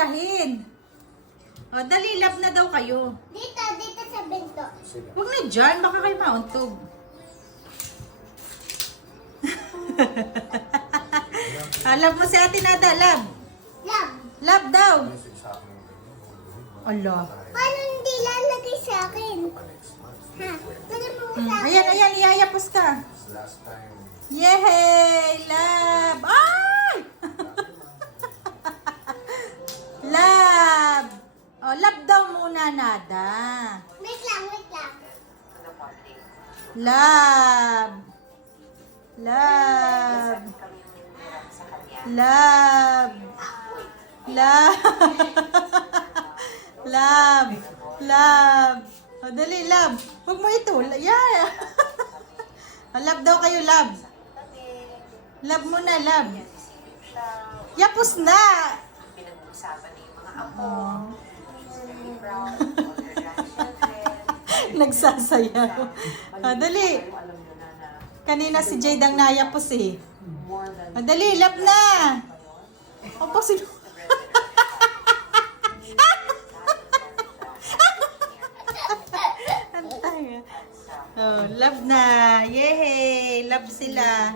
papagandahin. O, dali, love na daw kayo. Dito sa bento. Huwag na dyan, baka kayo mauntog. Love mo si Ate Nada, love. Love. Love daw. Ala. Paano hindi lalagay sa akin? Ha? Lagay mo sa akin. Ayan, iyayapos ka. Yay! Love! Ay! Love! Oh, love daw muna, Nada. Wait lang. Love! Love! Love! Love! Love! Love! Oh, dali, love. Huwag mo ito. Yeah! Love daw kayo, love. Love mo na, love. Yapos na! Pinag-uusapan na yung mga apo, very proud of your grandchildren. Nagsasayaw. Oh, dali. Alam nyo na na Kanina si Jade ang nayapos eh. more than Oh, dali, love na! Opo, sino? Oh, love na. Yay! Love sila.